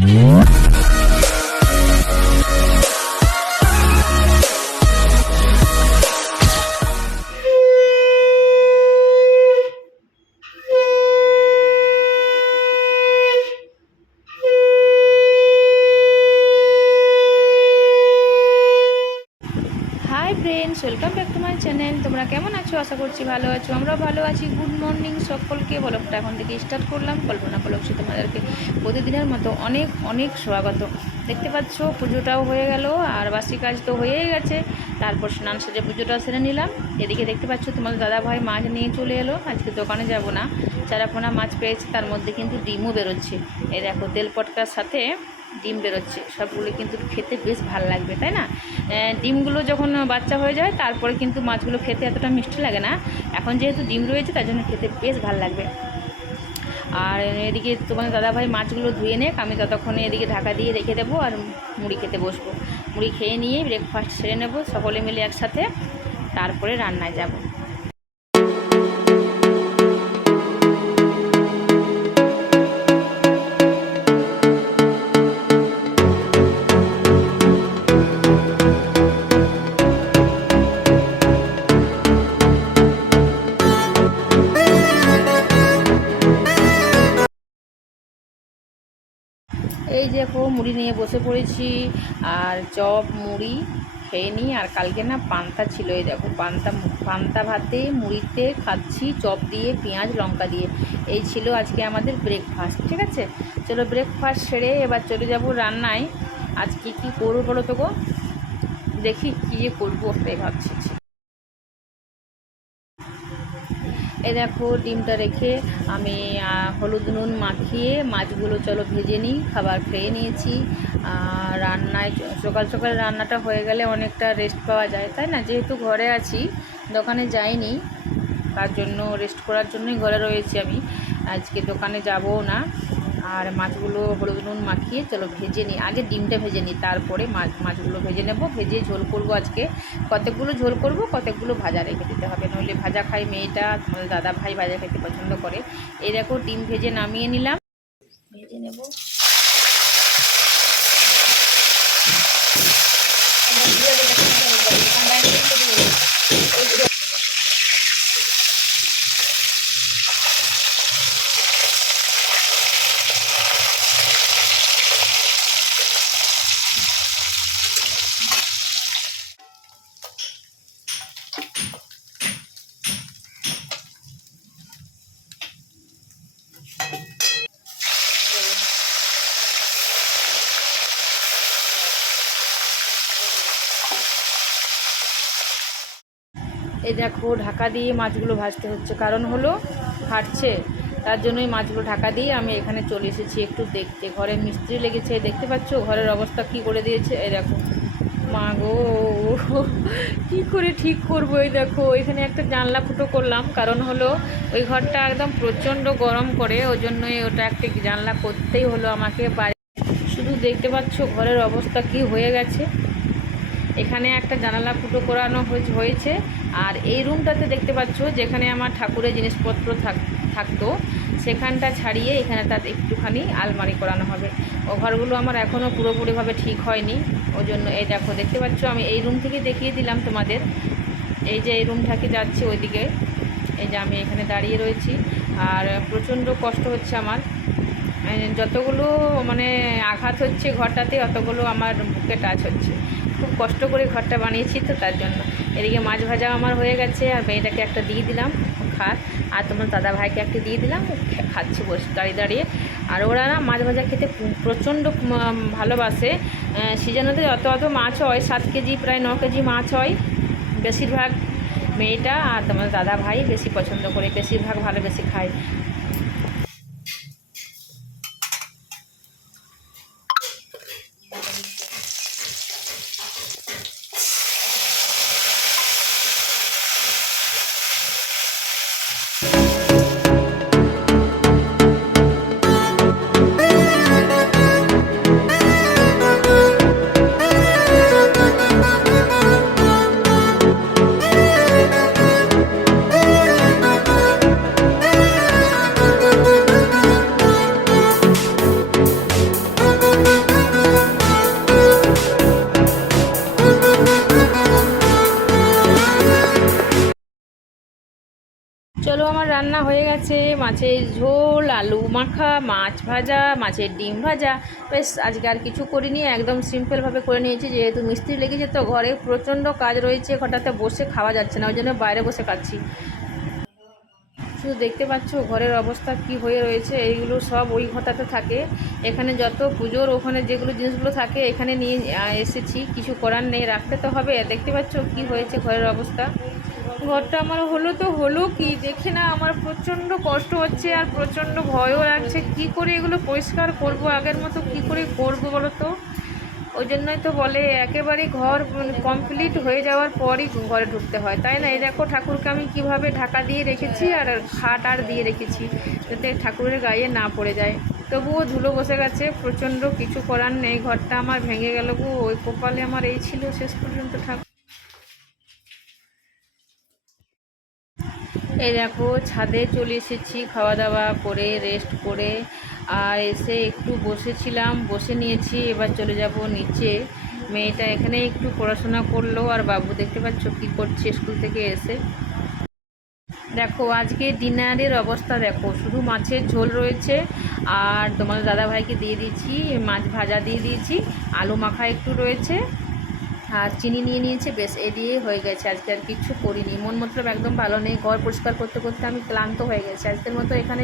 Mm-hmm. Friends welcome back to my channel তোমরা কেমন আছো? আশা করছি ভালো আছো। আমরাও ভালো আছি। গুড মর্নিং সকলকে। বলকটা এখন থেকে স্টার্ট করলাম। কল্পনা কলকসি তোমাদেরকে প্রতিদিনের মতো অনেক অনেক স্বাগত। দেখতে পাচ্ছ, পুজোটাও হয়ে গেল আর বাসি কাজ তো হয়েই গেছে। তারপর স্নান সেরে পুজোটা সেরে নিলাম। এদিকে দেখতে পাচ্ছ, তোমাদের দাদা ভাই মাছ নিয়ে চলে এলো। আজকে দোকানে যাব না। চারাপোনা মাছ পেয়েছে, তার মধ্যে কিন্তু ডিমও বেরোচ্ছে। এই দেখো, তেল পটকার সাথে ডিম বেরোচ্ছে। সবগুলো কিন্তু খেতে বেশ ভালো লাগবে, তাই না? ডিমগুলো যখন বাচ্চা হয়ে যায়, তারপরে কিন্তু মাছগুলো খেতে এতটা মিষ্টি লাগে না। এখন যেহেতু ডিম রয়েছে, তার জন্য খেতে বেশ ভালো লাগবে। আর এদিকে তোমার দাদাভাই মাছগুলো ধুয়ে নেক, আমি ততক্ষণে এদিকে ঢাকা দিয়ে রেখে দেবো আর মুড়ি খেতে বসবো। মুড়ি খেয়ে নিয়ে ব্রেকফাস্ট সেরে নেব, সকলে মিলে একসাথে, তারপরে রান্নায় যাব। এই দেখো মুড়ি নিয়ে বসে পড়েছি, আর চপ, মুড়ি খেয়ে নিই। আর কালকে না পান্তা ছিল, এই দেখো, পান্তা পান্তা ভাতে মুড়িতে খাচ্ছি, চপ দিয়ে, পেঁয়াজ, লঙ্কা দিয়ে। এই ছিল আজকে আমাদের ব্রেকফাস্ট ঠিক আছে? চলো ব্রেকফাস্ট সেরে এবার চলে যাব রান্নায়। আজ কী করব বলো তো গো? দেখি কী যে করব, ওটাই ভাবছি। এই দেখো ডিমটা রেখে আমি হলুদ নুন মাখিয়ে মাছগুলো চলো ভেজে নিই, খাবার খেয়ে নিয়েছি। রান্নায় সকাল সকাল রান্নাটা হয়ে গেলে অনেকটা রেস্ট পাওয়া যায়, তাই না? যেহেতু ঘরে আছি, দোকানে যাইনি, তার জন্য রেস্ট করার জন্যই ঘরে রয়েছি আমি। আজকে দোকানে যাবও না। আর মাছগুলো হলুদ নুন মাখিয়ে চলো ভেজে নিই। আগে ডিমটা ভেজে নিই, তারপরে মাছ, মাছগুলো ভেজে নেব। ভেজে ঝোল করব আজকে। কতকগুলো ঝোল করব, কতকগুলো ভাজা রেখে দিতে হবে। নইলে ভাজা খাই মেয়েটা, তোমাদের দাদা ভাই ভাজা খেতে পছন্দ করে। এই দেখো, ডিম ভেজে নামিয়ে নিলাম। ভেজে নেব। এই দেখো, ঢাকা দিয়ে মাছগুলো ভাজতে হচ্ছে। কারণ হলো ফাটছে, তার জন্যই মাছগুলো ঢাকা দিয়ে আমি এখানে চলে এসেছি একটু দেখতে। ঘরে মিস্ত্রি লেগেছে, দেখতে পাচ্ছ? ঘরের অবস্থা কি করে দিয়েছে? এই দেখো। মা গো, কী করে ঠিক করব? এই দেখো, এখানে একটা জানলা ফুটো করলাম। কারণ হলো ওই ঘরটা একদম প্রচণ্ড গরম করে, ওই জন্যই ওটা একটা জানলা করতেই হলো আমাকে শুধু দেখতে পাচ্ছ ঘরের অবস্থা কি হয়ে গেছে? এখানে একটা জানালা ফুটো করানো হয়ে- হয়েছে। আর এই রুমটাতে দেখতে পাচ্ছ যেখানে আমার ঠাকুরের জিনিসপত্র থাক- থাকতো, সেখানটা ছাড়িয়ে এখানে তার একটুখানি আলমারি করানো হবে। ও ঘরগুলো আমার এখনও পুরোপুরিভাবে ঠিক হয়নি। ওই জন্য এই দেখো, দেখতে পাচ্ছ? আমি এই রুম থেকে দেখিয়ে দিলাম তোমাদের। এই যে এই রুমটাকে যাচ্ছি ওইদিকে। এই যে আমি এখানে দাঁড়িয়ে রয়েছি। আর প্রচণ্ড কষ্ট হচ্ছে আমার। যতগুলো মানে আঘাত হচ্ছে ঘরটাতে, অতগুলো আমার বুকে টাচ হচ্ছে। খুব কষ্ট করে ঘরটা বানিয়েছি তো তার জন্য। এদিকে মাছ ভাজা আমার হয়ে গেছে, আর মেয়েটাকে একটা দিয়ে দিলাম, খা। আর তোমার দাদা ভাইকে একটা দিয়ে দিলাম খাচ্ছে বসে, দাঁড়িয়ে দাঁড়িয়ে। আর ওরা না মাছ ভাজা খেতে প্রচণ্ড ভালোবাসে। সিজনেতে অত অত মাছ হয়, সাত কেজি, প্রায় ন কেজি মাছ হয়, বেশিরভাগ মেয়েটা আর তোমার দাদা ভাই বেশি পছন্দ করে, বেশিরভাগ ভালো বেশি খায় হয়ে গেছে, মাছের ঝোল, আলু মাখা, মাছ ভাজা, মাছের ডিম ভাজা। বেশ, আজকে আর কিছু করিনি, একদম সিম্পলভাবে করে নিয়েছি, যেহেতু মিস্ত্রি লেগেছে তো ঘরে প্রচণ্ড কাজ রয়েছে, হঠাৎ বসে খাওয়া যাচ্ছে না, ওই জন্য বাইরে বসে খাচ্ছি। শুধু দেখতে পাচ্ছ ঘরের অবস্থা কি হয়ে রয়েছে, এইগুলো সব ওই ঘরটাতে থাকে। এখানে যত পুজোর, ওখানে যেগুলো জিনিসগুলো থাকে, এখানে নিয়ে এসেছি। কিছু করার নেই, রাখতে তো হবে, দেখতে পাচ্ছ কি হয়েছে ঘরের অবস্থা। ঘরটা আমার হলো তো হলো কি? দেখে না আমার প্রচণ্ড কষ্ট হচ্ছে আর প্রচণ্ড ভয়ও লাগছে। কি করে এগুলো পরিষ্কার করব? আগের মতো কি করে করব বলো তো? ওই জন্যই তো বলে, একেবারে ঘর কমপ্লিট হয়ে যাওয়ার পরই ঘরে ঢুকতে হয়। তাই না? এই দেখো ঠাকুরকে আমি কীভাবে ঢাকা দিয়ে রেখেছি আর খাট আর দিয়ে রেখেছি, যাতে ঠাকুরের গায়ে না পড়ে যায়। তবুও ধুলো বসে গেছে, প্রচণ্ড কিছু করার নেই। ঘরটা আমার ভেঙে গেল গো। ওই কপালে আমার এই ছিল শেষ পর্যন্ত ঠাকুর। এই দেখো, ছাদে চলে এসেছি খাওয়া দাওয়া করে রেস্ট করে। আর এসে একটু বসেছিলাম, বসে নিয়েছি, এবার চলে যাব নিচে। মেয়েটা এখানে একটু পড়াশোনা করল, আর বাবু দেখতে পাচ্ছ কী করছে স্কুল থেকে এসে। দেখো, আজকে ডিনারের অবস্থা দেখো, শুধু মাছের ঝোল রয়েছে, আর তোমার দাদাভাইকে দিয়ে দিয়েছি, মাছ ভাজা দিয়ে দিয়েছি, আলু মাখা একটু রয়েছে। আর চিনি নিয়ে নিয়েছে, বেশ এ দিয়ে হয়ে গেছে। আজকে আর কিচ্ছু করিনি। মন মতলব একদম ভালো নেই। ঘর পরিষ্কার করতে করতে আমি ক্লান্ত হয়ে গেছি। আজকের মতো এখানে